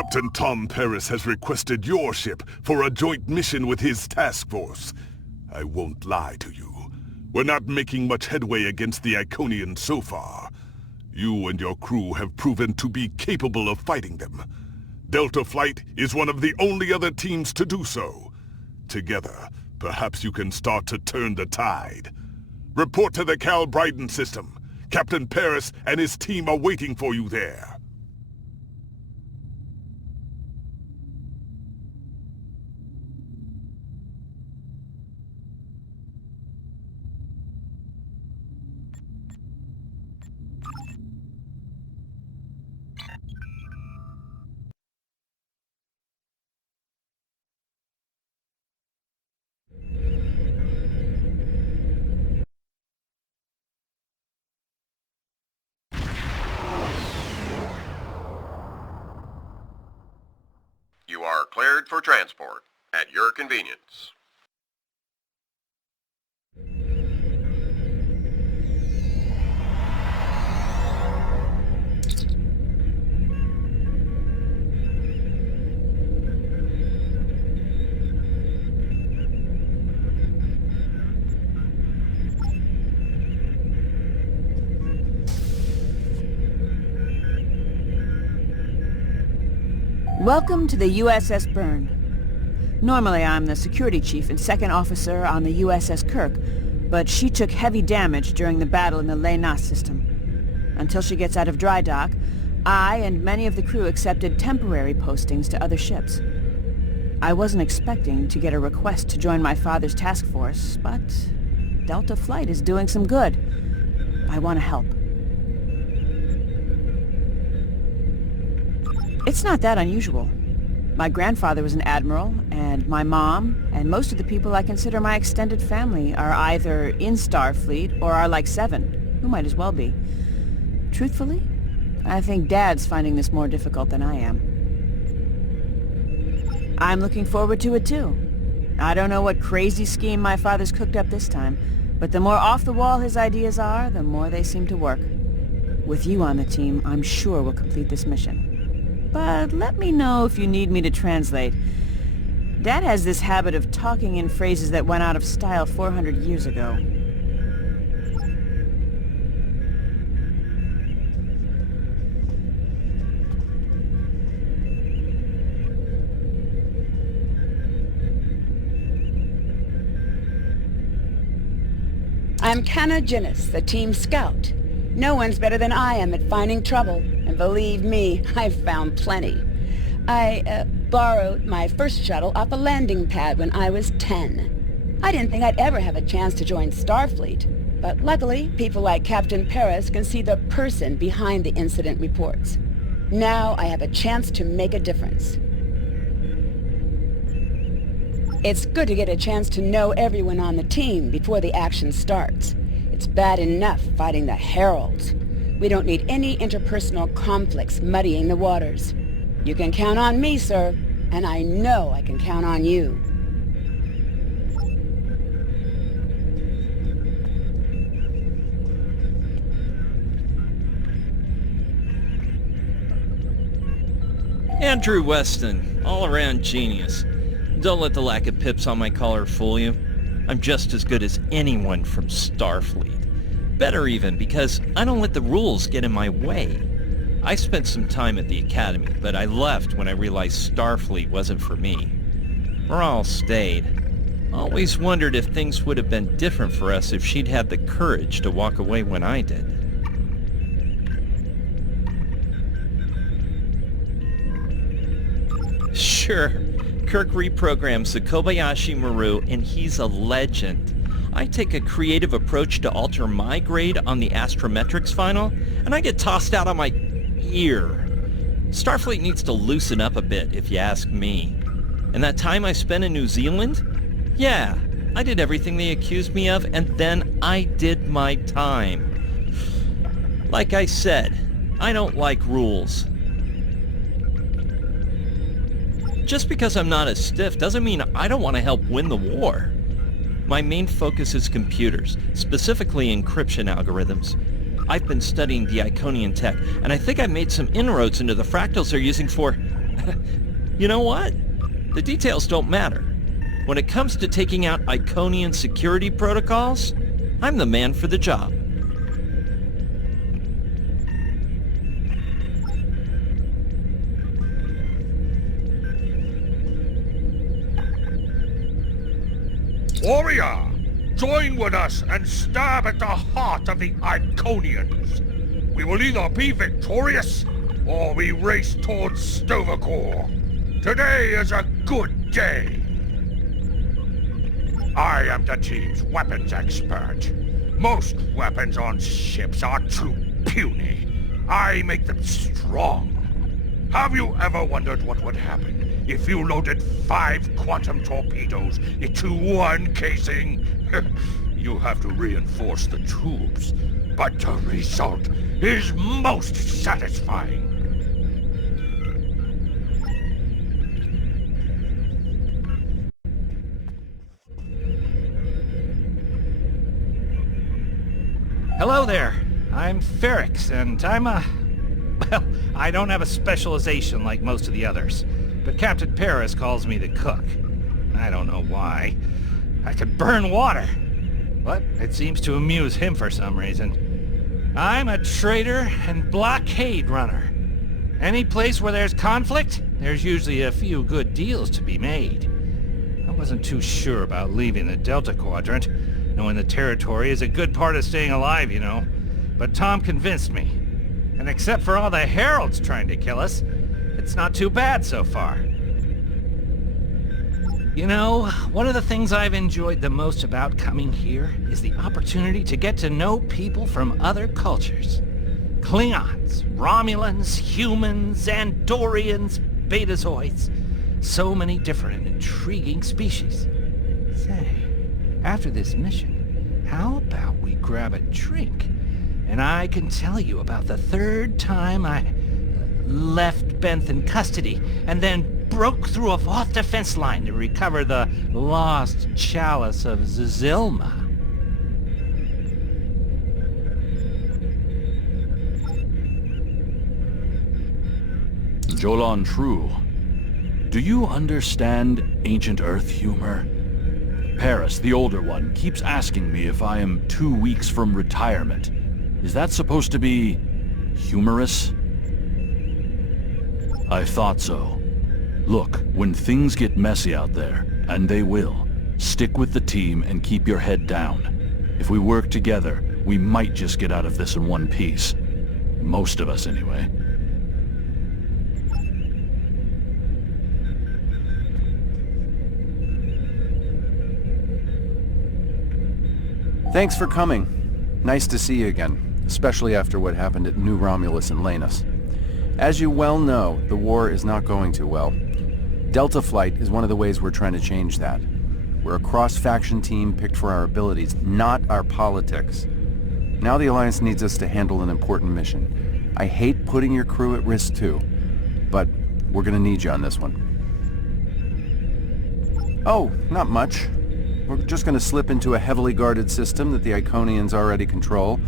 Captain Tom Paris has requested your ship for a joint mission with his task force. I won't lie to you. We're not making much headway against the Iconians so far. You and your crew have proven to be capable of fighting them. Delta Flight is one of the only other teams to do so. Together, perhaps you can start to turn the tide. Report to the Cal Bryden system. Captain Paris and his team are waiting for you there. You are cleared for transport at your convenience. Welcome to the USS Byrne. Normally I'm the security chief and second officer on the USS Kirk, but she took heavy damage during the battle in the Lena system. Until she gets out of dry dock, I and many of the crew accepted temporary postings to other ships. I wasn't expecting to get a request to join my father's task force, but Delta Flight is doing some good. I want to help. It's not that unusual. My grandfather was an admiral, and my mom, and most of the people I consider my extended family are either in Starfleet or are like Seven, who might as well be. Truthfully, I think Dad's finding this more difficult than I am. I'm looking forward to it too. I don't know what crazy scheme my father's cooked up this time, but the more off the wall his ideas are, the more they seem to work. With you on the team, I'm sure we'll complete this mission. But let me know if you need me to translate. Dad has this habit of talking in phrases that went out of style 400 years ago. I'm Canna Ginnis, the team scout. No one's better than I am at finding trouble, and believe me, I've found plenty. I borrowed my first shuttle off a landing pad when I was 10. I didn't think I'd ever have a chance to join Starfleet, but luckily, people like Captain Paris can see the person behind the incident reports. Now I have a chance to make a difference. It's good to get a chance to know everyone on the team before the action starts. It's bad enough fighting the Heralds. We don't need any interpersonal conflicts muddying the waters. You can count on me, sir, and I know I can count on you. Andrew Weston, all-around genius. Don't let the lack of pips on my collar fool you. I'm just as good as anyone from Starfleet. Better even, because I don't let the rules get in my way. I spent some time at the Academy, but I left when I realized Starfleet wasn't for me. Miral stayed. Always wondered if things would have been different for us if she'd had the courage to walk away when I did. Sure, Kirk reprograms the Kobayashi Maru, and he's a legend. I take a creative approach to alter my grade on the astrometrics final, and I get tossed out on my ear. Starfleet needs to loosen up a bit, if you ask me. And that time I spent in New Zealand? Yeah, I did everything they accused me of, and then I did my time. Like I said, I don't like rules. Just because I'm not as stiff doesn't mean I don't want to help win the war. My main focus is computers, specifically encryption algorithms. I've been studying the Iconian tech, and I think I've made some inroads into the fractals they're using for You know what? The details don't matter. When it comes to taking out Iconian security protocols, I'm the man for the job. Warrior, join with us and stab at the heart of the Iconians. We will either be victorious, or we race towards Stovercore. Today is a good day. I am the team's weapons expert. Most weapons on ships are too puny. I make them strong. Have you ever wondered what would happen if you loaded 5 quantum torpedoes into one casing? You have to reinforce the tubes, but the result is most satisfying. Hello there. I'm Ferrix, and I'm well, I don't have a specialization like most of the others, but Captain Paris calls me the cook. I don't know why. I could burn water, but it seems to amuse him for some reason. I'm a trader and blockade runner. Any place where there's conflict, there's usually a few good deals to be made. I wasn't too sure about leaving the Delta Quadrant, knowing the territory is a good part of staying alive, you know. But Tom convinced me. And except for all the heralds trying to kill us, it's not too bad so far. You know, one of the things I've enjoyed the most about coming here is the opportunity to get to know people from other cultures. Klingons, Romulans, humans, Andorians, Betazoids. So many different and intriguing species. Say, after this mission, how about we grab a drink? And I can tell you about the 3rd time I left Benth in custody, and then broke through a Voth defense line to recover the lost chalice of Zilma. Jolan True, do you understand ancient Earth humor? Paris, the older one, keeps asking me if I am 2 weeks from retirement. Is that supposed to be humorous? I thought so. Look, when things get messy out there, and they will, stick with the team and keep your head down. If we work together, we might just get out of this in one piece. Most of us, anyway. Thanks for coming. Nice to see you again, especially after what happened at New Romulus and Lanus. As you well know, the war is not going too well. Delta Flight is one of the ways we're trying to change that. We're a cross-faction team picked for our abilities, not our politics. Now the Alliance needs us to handle an important mission. I hate putting your crew at risk too, but we're gonna need you on this one. Oh, not much. We're just gonna slip into a heavily guarded system that the Iconians already control,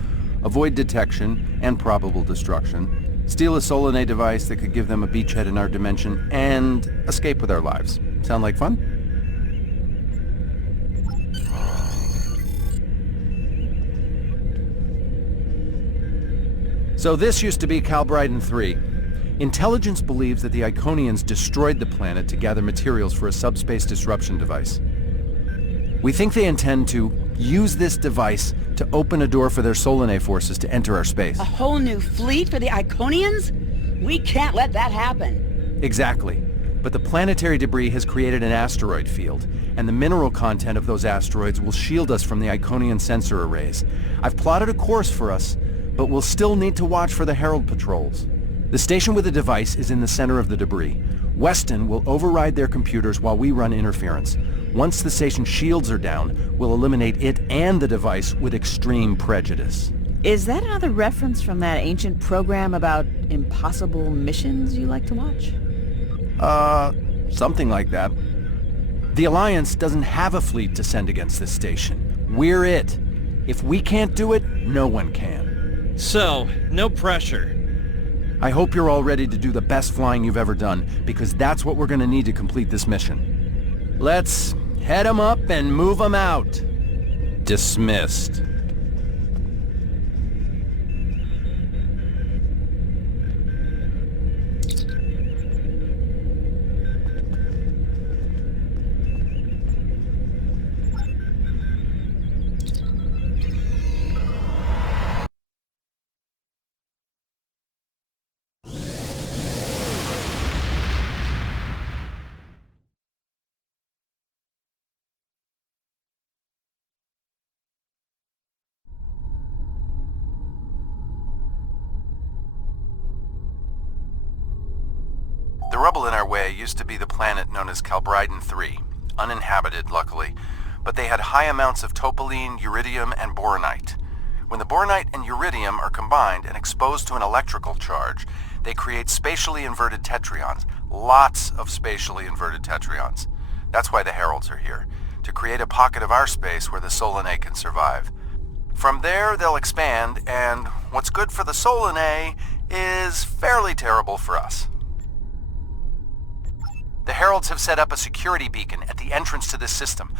avoid detection and probable destruction, steal a Solanae device that could give them a beachhead in our dimension, and escape with our lives. Sound like fun? So this used to be Calbryden 3. Intelligence believes that the Iconians destroyed the planet to gather materials for a subspace disruption device. We think they intend to use this device to open a door for their Solanae forces to enter our space. A whole new fleet for the Iconians? We can't let that happen. Exactly. But the planetary debris has created an asteroid field, and the mineral content of those asteroids will shield us from the Iconian sensor arrays. I've plotted a course for us, but we'll still need to watch for the Herald patrols. The station with the device is in the center of the debris. Weston will override their computers while we run interference. Once the station's shields are down, we'll eliminate it and the device with extreme prejudice. Is that another reference from that ancient program about impossible missions you like to watch? Something like that. The Alliance doesn't have a fleet to send against this station. We're it. If we can't do it, no one can. So, no pressure. I hope you're all ready to do the best flying you've ever done, because that's what we're gonna need to complete this mission. Let's head 'em up and move 'em out. Dismissed. The rubble in our way used to be the planet known as Calbryden 3, uninhabited, luckily, but they had high amounts of topaline, uridium, and boronite. When the boronite and uridium are combined and exposed to an electrical charge, they create spatially inverted tetraons, lots of spatially inverted tetraons. That's why the Heralds are here, to create a pocket of our space where the Solanae can survive. From there, they'll expand, and what's good for the Solanae is fairly terrible for us. The Heralds have set up a security beacon at the entrance to this system.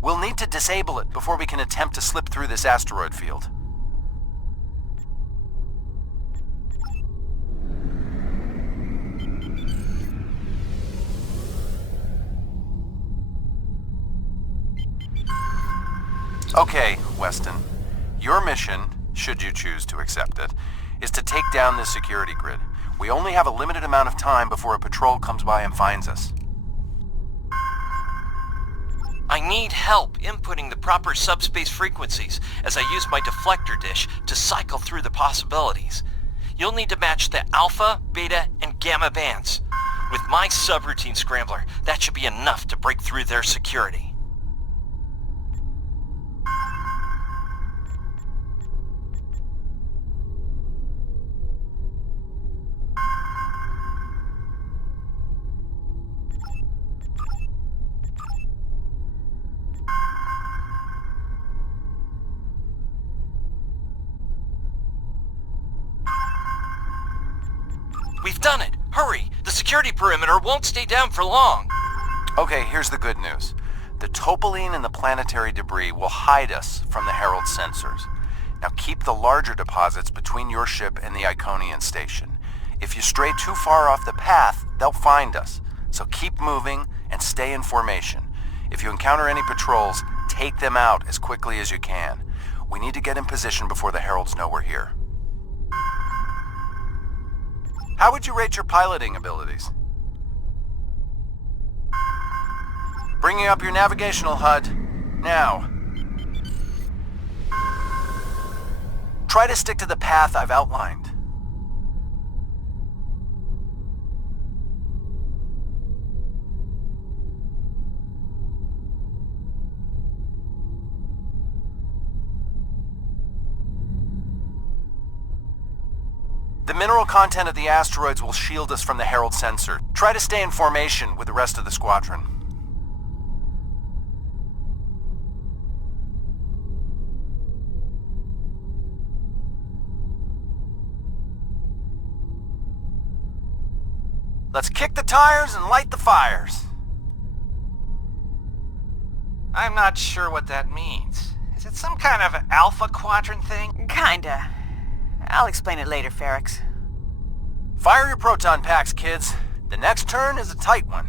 We'll need to disable it before we can attempt to slip through this asteroid field. Okay, Weston. Your mission, should you choose to accept it, is to take down this security grid. We only have a limited amount of time before a patrol comes by and finds us. I need help inputting the proper subspace frequencies as I use my deflector dish to cycle through the possibilities. You'll need to match the alpha, beta, and gamma bands. With my subroutine scrambler, that should be enough to break through their security. We've done it! Hurry! The security perimeter won't stay down for long! Okay, here's the good news. The topaline and the planetary debris will hide us from the Herald sensors. Now keep the larger deposits between your ship and the Iconian station. If you stray too far off the path, they'll find us. So keep moving and stay in formation. If you encounter any patrols, take them out as quickly as you can. We need to get in position before the Heralds know we're here. How would you rate your piloting abilities? Bringing up your navigational HUD. Now. Try to stick to the path I've outlined. The mineral content of the asteroids will shield us from the Herald sensor. Try to stay in formation with the rest of the squadron. Let's kick the tires and light the fires. I'm not sure what that means. Is it some kind of Alpha Quadrant thing? Kinda. I'll explain it later, Ferrix. Fire your proton packs, kids. The next turn is a tight one.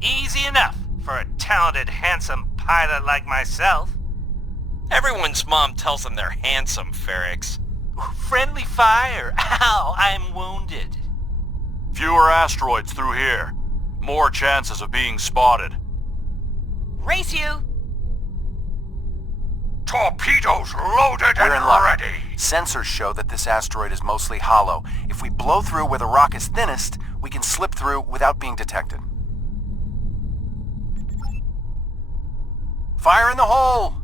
Easy enough for a talented, handsome pilot like myself. Everyone's mom tells them they're handsome, Ferrix. Friendly fire! Ow, I'm wounded. Fewer asteroids through here. More chances of being spotted. Race you! Torpedoes loaded We're in and luck. ready. Sensors show that this asteroid is mostly hollow. If we blow through where the rock is thinnest, we can slip through without being detected. Fire in the hole!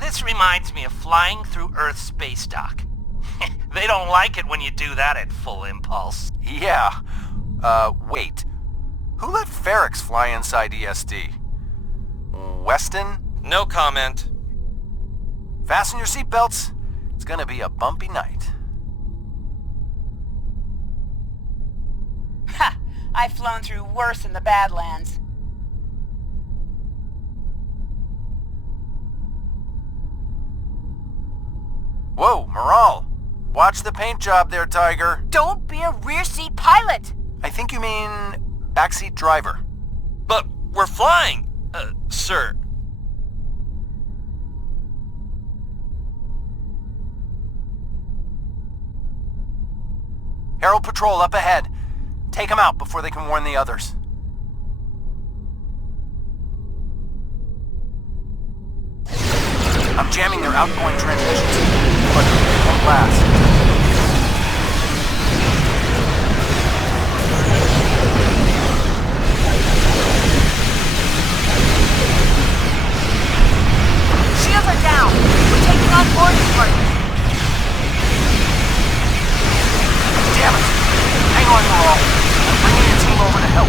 This reminds me of flying through Earth's space dock. They don't like it when you do that at full impulse. Yeah. Wait. Who let Ferrix fly inside ESD? Weston? No comment. Fasten your seatbelts. It's gonna be a bumpy night. Ha! I've flown through worse in the Badlands. Whoa, Miral! Watch the paint job there, Tiger. Don't be a rear seat pilot! I think you mean backseat driver. But we're flying, sir. Herald Patrol up ahead. Take them out before they can warn the others. I'm jamming their outgoing transmissions, but it won't last. Shields are down! We're taking on boarding party! Damn it! Hang on, Miral. I'm bringing your team over to help.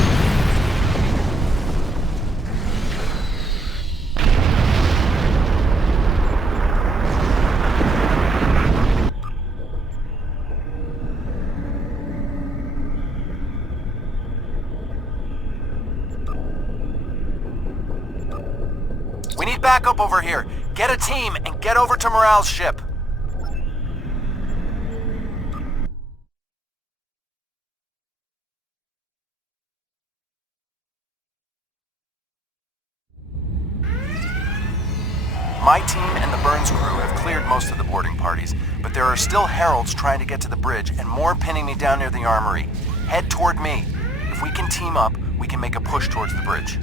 We need backup over here. Get a team and get over to Miral's ship. My team and the Burns crew have cleared most of the boarding parties, but there are still heralds trying to get to the bridge and more pinning me down near the armory. Head toward me. If we can team up, we can make a push towards the bridge.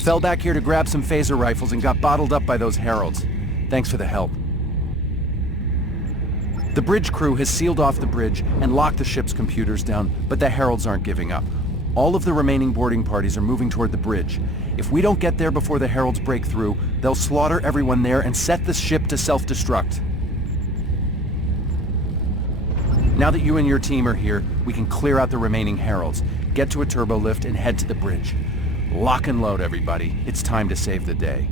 Fell back here to grab some phaser rifles and got bottled up by those heralds. Thanks for the help. The bridge crew has sealed off the bridge and locked the ship's computers down, but the heralds aren't giving up. All of the remaining boarding parties are moving toward the bridge. If we don't get there before the heralds break through, they'll slaughter everyone there and set the ship to self-destruct. Now that you and your team are here, we can clear out the remaining heralds, get to a turbo lift, and head to the bridge. Lock and load, everybody. It's time to save the day.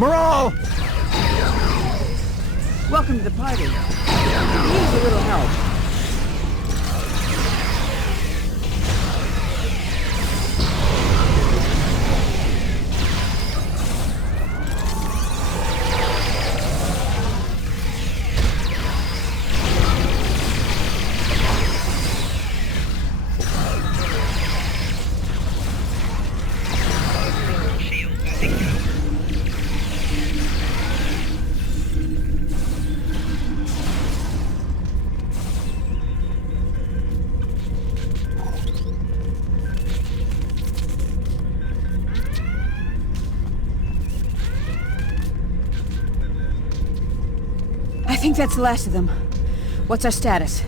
Miral! Welcome to the party. Needs a little help. I think that's the last of them. What's our status?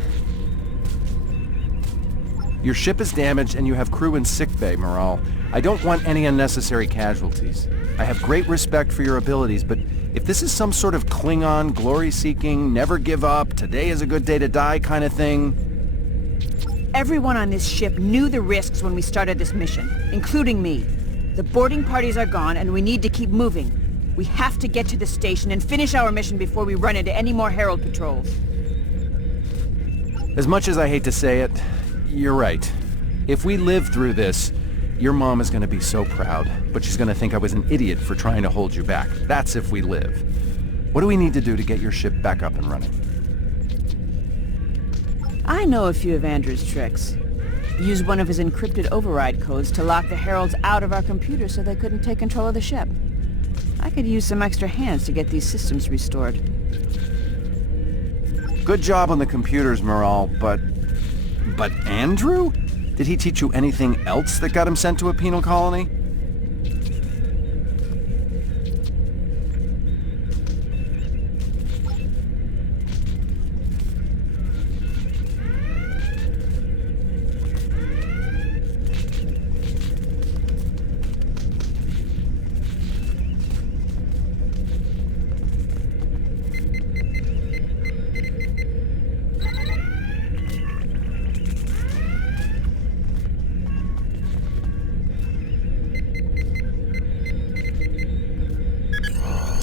Your ship is damaged and you have crew in sickbay, Miral. I don't want any unnecessary casualties. I have great respect for your abilities, but if this is some sort of Klingon, glory-seeking, never give up, today is a good day to die kind of thing... Everyone on this ship knew the risks when we started this mission, including me. The boarding parties are gone and we need to keep moving. We have to get to the station and finish our mission before we run into any more Herald patrols. As much as I hate to say it, you're right. If we live through this, your mom is going to be so proud, but she's going to think I was an idiot for trying to hold you back. That's if we live. What do we need to do to get your ship back up and running? I know a few of Andrew's tricks. Used one of his encrypted override codes to lock the Heralds out of our computer so they couldn't take control of the ship. I could use some extra hands to get these systems restored. Good job on the computers, Miral, but Andrew? Did he teach you anything else that got him sent to a penal colony?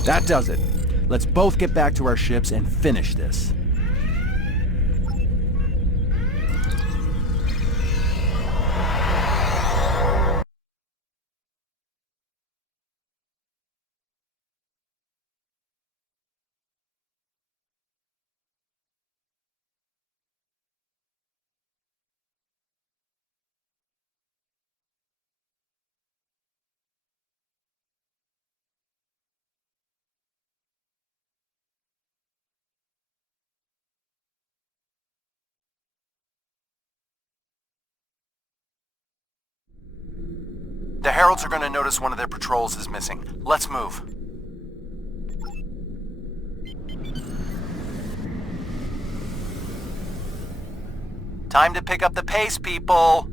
That does it. Let's both get back to our ships and finish this. The Heralds are going to notice one of their patrols is missing. Let's move. Time to pick up the pace, people!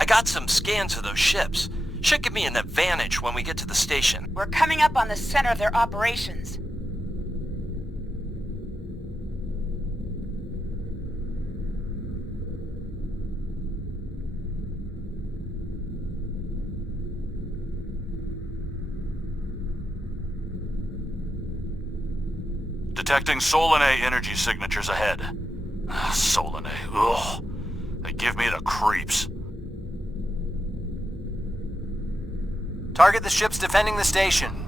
I got some scans of those ships. Should give me an advantage when we get to the station. We're coming up on the center of their operations. Detecting Solanae energy signatures ahead. Solanae, ugh. They give me the creeps. Target the ships defending the station.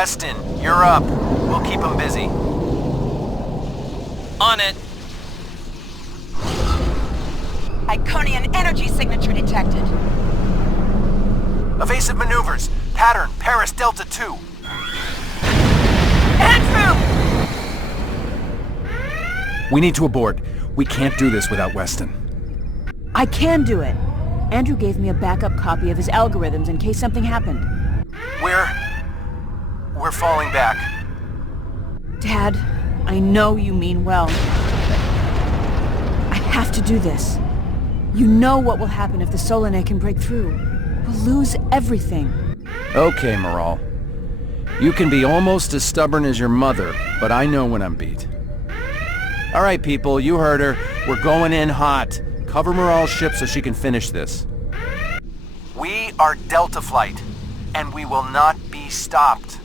Weston, you're up. We'll keep them busy. On it. Iconian energy signature detected. Evasive maneuvers. Pattern, Paris Delta 2. Andrew! We need to abort. We can't do this without Weston. I can do it. Andrew gave me a backup copy of his algorithms in case something happened. We're falling back. Dad, I know you mean well. I have to do this. You know what will happen if the Solanae can break through. We'll lose everything. Okay, Miral. You can be almost as stubborn as your mother, but I know when I'm beat. All right, people, you heard her. We're going in hot. Cover Miral's ship so she can finish this. We are Delta Flight, and we will not be stopped.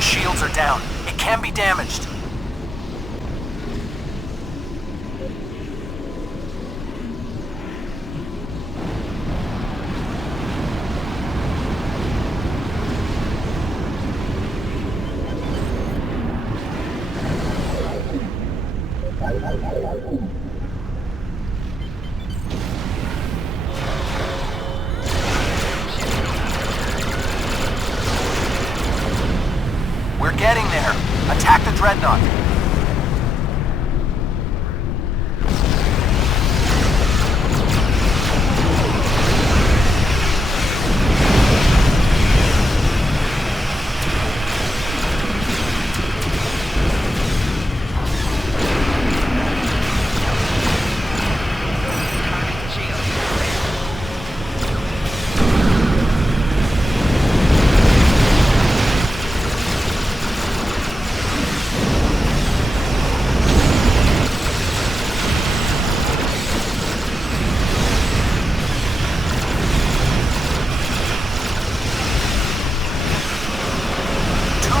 Shields are down. It can be damaged. We're getting there. Attack the dreadnought.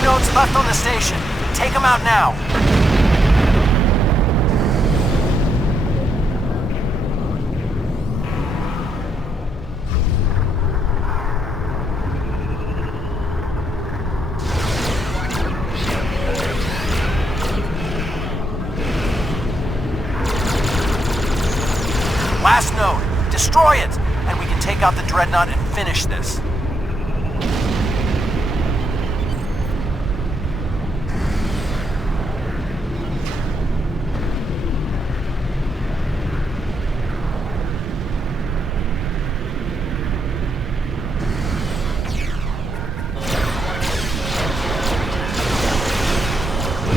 Nodes left on the station. Take them out now. Last node. Destroy it! And we can take out the dreadnought and finish this.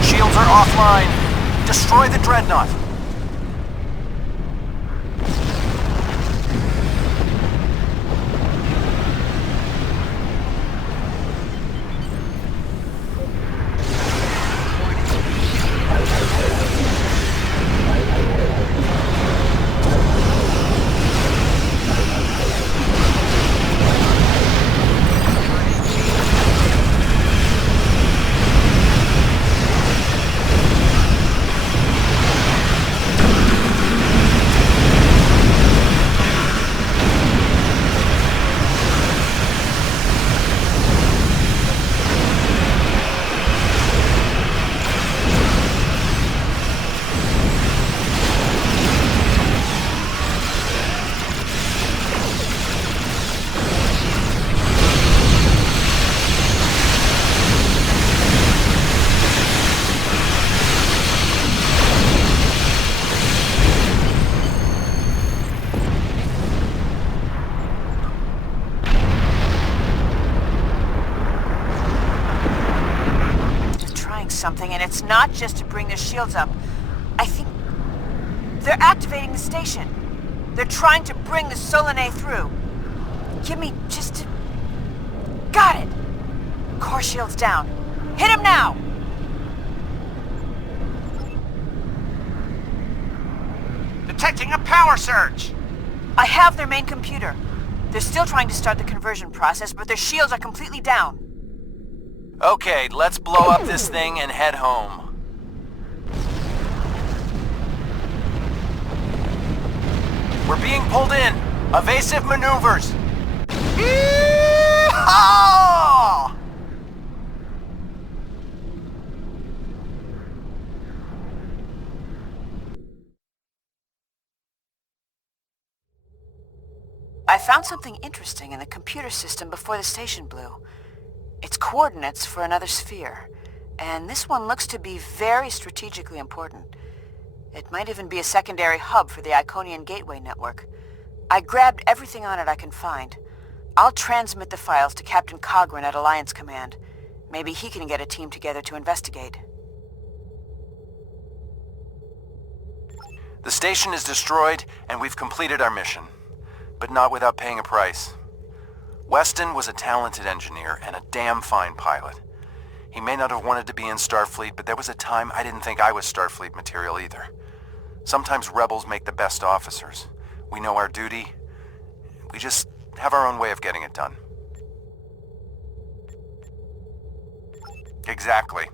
Shields are offline. Destroy the dreadnought. Something, and it's not just to bring their shields up. I think they're activating the station. They're trying to bring the Solanae through. Give me just a... Got it! Core shields down. Hit him now! detecting a power surge! I have their main computer. They're still trying to start the conversion process, but their shields are completely down. Okay, let's blow up this thing and head home. We're being pulled in. Evasive maneuvers. Yeehaw! I found something interesting in the computer system before the station blew. It's coordinates for another sphere, and this one looks to be very strategically important. It might even be a secondary hub for the Iconian Gateway network. I grabbed everything on it I can find. I'll transmit the files to Captain Cogran at Alliance Command. Maybe he can get a team together to investigate. The station is destroyed, and we've completed our mission. But not without paying a price. Weston was a talented engineer and a damn fine pilot. He may not have wanted to be in Starfleet, but there was a time I didn't think I was Starfleet material either. Sometimes rebels make the best officers. We know our duty. We just have our own way of getting it done. Exactly.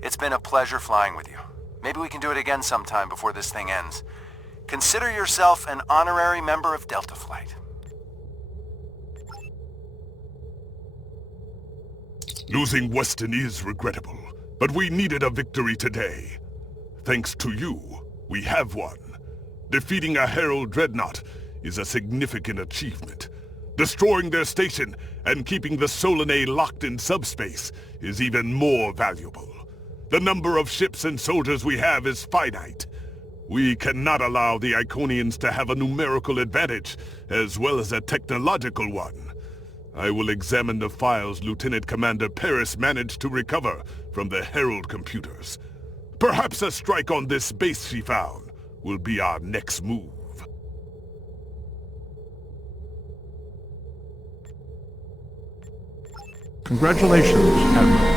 It's been a pleasure flying with you. Maybe we can do it again sometime before this thing ends. Consider yourself an honorary member of Delta Flight. Losing Weston is regrettable, but we needed a victory today. Thanks to you, we have won. Defeating a Herald dreadnought is a significant achievement. Destroying their station and keeping the Solanae locked in subspace is even more valuable. The number of ships and soldiers we have is finite. We cannot allow the Iconians to have a numerical advantage, as well as a technological one. I will examine the files Lieutenant Commander Paris managed to recover from the Herald computers. Perhaps a strike on this base she found will be our next move. Congratulations, Admiral.